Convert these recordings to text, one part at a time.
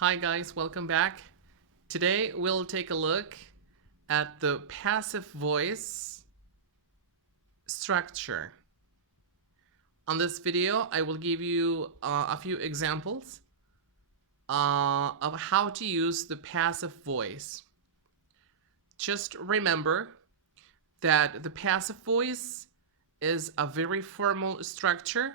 Hi guys, welcome back. Today we'll take a look at the passive voice structure. On this video, I will give you a few examples of how to use the passive voice. Just remember that the passive voice is a very formal structure,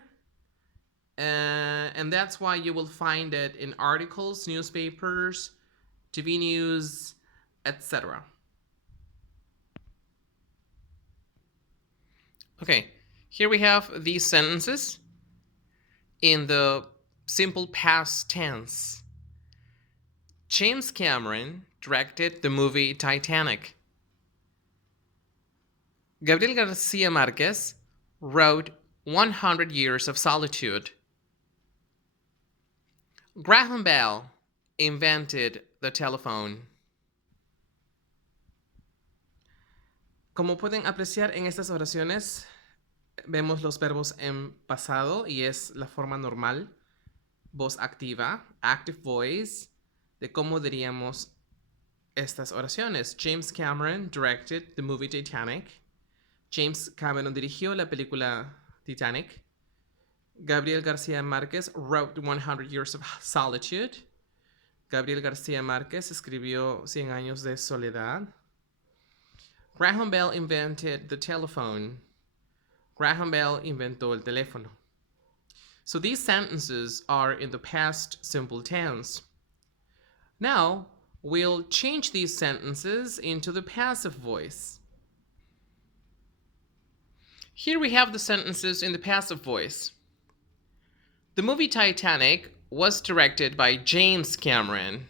and that's why you will find it in articles, newspapers, TV news, etc. Okay, here we have these sentences in the simple past tense. James Cameron directed the movie Titanic. Gabriel Garcia Marquez wrote 100 Years of Solitude. Graham Bell invented the telephone. Como pueden apreciar en estas oraciones, vemos los verbos en pasado y es la forma normal, voz activa, active voice, de cómo diríamos estas oraciones. James Cameron directed the movie Titanic. James Cameron dirigió la película Titanic. Gabriel García Márquez wrote 100 Years of Solitude. Gabriel García Márquez escribió 100 años de soledad. Graham Bell invented the telephone. Graham Bell inventó el teléfono. So these sentences are in the past simple tense. Now, we'll change these sentences into the passive voice. Here we have the sentences in the passive voice. The movie Titanic was directed by James Cameron.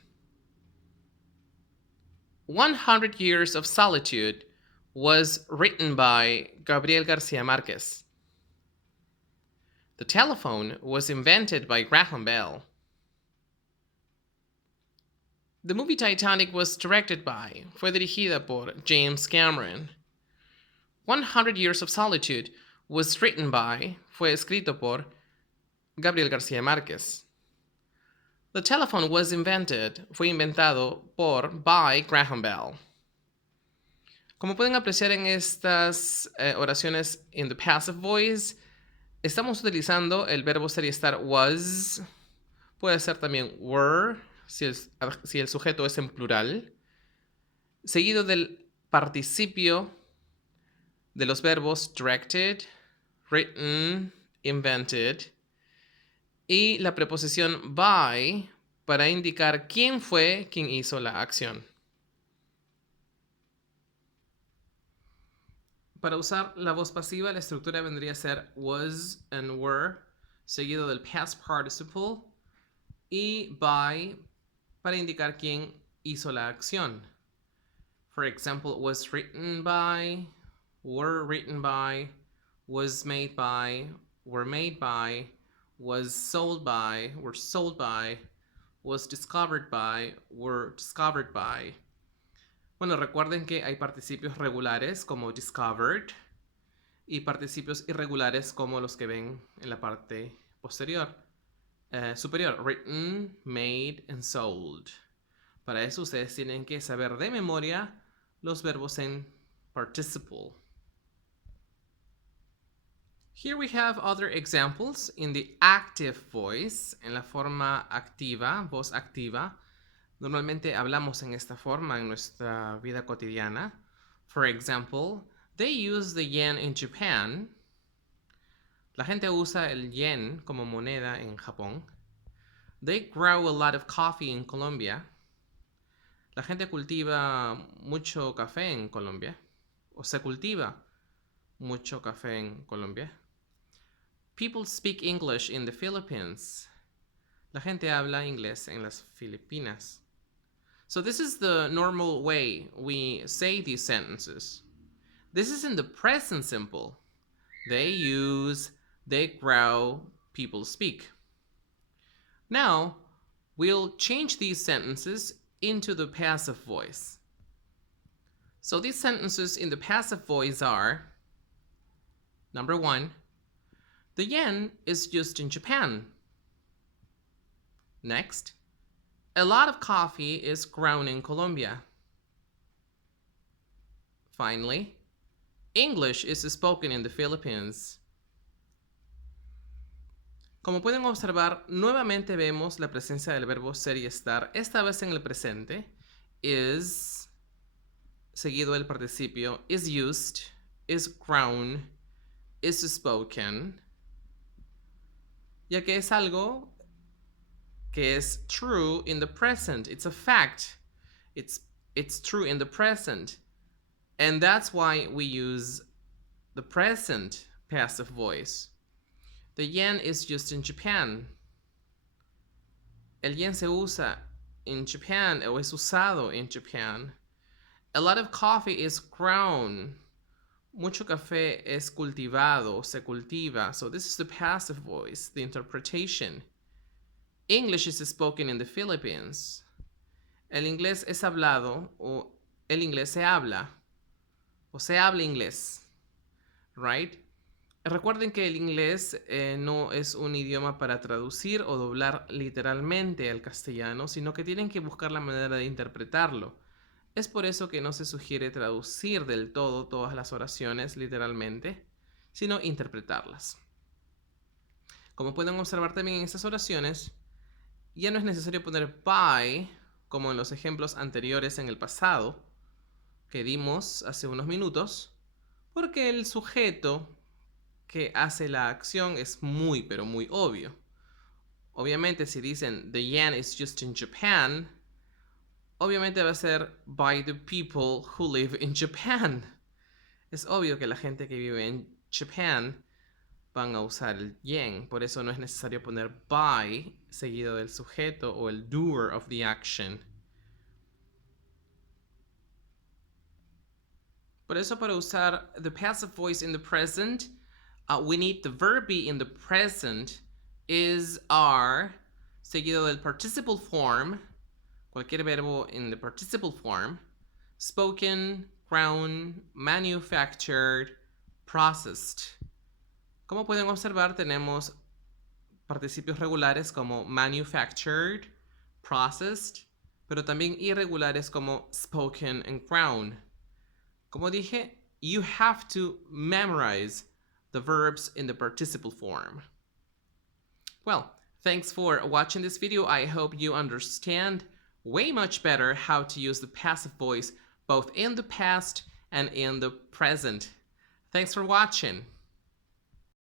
100 Years of Solitude was written by Gabriel Garcia Marquez. The telephone was invented by Graham Bell. The movie Titanic was directed by, fue dirigida por James Cameron. 100 Years of Solitude was written by, fue escrito por Gabriel García Márquez. The telephone was invented, fue inventado by Graham Bell. Como pueden apreciar en estas oraciones in the passive voice, estamos utilizando el verbo ser y estar was, puede ser también were, si el sujeto es en plural, seguido del participio de los verbos directed, written, invented, y la preposición by para indicar quién fue quien hizo la acción. Para usar la voz pasiva, la estructura vendría a ser was and were, seguido del past participle, y by para indicar quién hizo la acción. For example, was written by, were written by, was made by, were made by, was sold by, were sold by, was discovered by, were discovered by. Bueno, recuerden que hay participios regulares como discovered y participios irregulares como los que ven en la parte posterior, superior, written, made and sold. Para eso ustedes tienen que saber de memoria los verbos en participle. Here we have other examples in the active voice, en la forma activa, voz activa. Normalmente hablamos en esta forma en nuestra vida cotidiana. For example, they use the yen in Japan. La gente usa el yen como moneda en Japón. They grow a lot of coffee in Colombia. La gente cultiva mucho café en Colombia. O se cultiva mucho café en Colombia. People speak English in the Philippines. La gente habla inglés en las Filipinas. So this is the normal way we say these sentences. This is in the present simple. They use, they grow, people speak. Now, we'll change these sentences into the passive voice. So these sentences in the passive voice are, number 1, the yen is used in Japan. Next, A lot of coffee is grown in Colombia. Finally, English is spoken in the Philippines. Como pueden observar, nuevamente vemos la presencia del verbo ser y estar, esta vez en el presente. Is, seguido el participio, is used, is grown, is spoken, ya que es algo que es true in the present. It's a fact. It's true in the present. And that's why we use the present passive voice. The yen is used in Japan. El yen se usa in Japan, o es usado en Japan. A lot of coffee is grown. Mucho café es cultivado, se cultiva. So this is the passive voice, the interpretation. English is spoken in the Philippines. El inglés es hablado, o el inglés se habla, o se habla inglés. Right? Recuerden que el inglés no es un idioma para traducir o doblar literalmente al castellano, sino que tienen que buscar la manera de interpretarlo. Es por eso que no se sugiere traducir del todo todas las oraciones literalmente, sino interpretarlas. Como pueden observar también en estas oraciones, ya no es necesario poner by, como en los ejemplos anteriores en el pasado, que dimos hace unos minutos, porque el sujeto que hace la acción es muy, pero muy obvio. Obviamente, si dicen the yen is just in Japan, obviamente va a ser by the people who live in Japan. Es obvio que la gente que vive en Japan van a usar el yen, por eso no es necesario poner by seguido del sujeto o el doer of the action. Por eso, para usar the passive voice in the present, we need the verb be in the present is are seguido del participle form, cualquier verbo in the participle form, spoken, grown, manufactured, processed. Como pueden observar, tenemos participios regulares como manufactured, processed, pero también irregulares como spoken and grown. Como dije, you have to memorize the verbs in the participle form. Well, thanks for watching this video. I hope you understand way much better how to use the passive voice both in the past and in the present. Thanks for watching.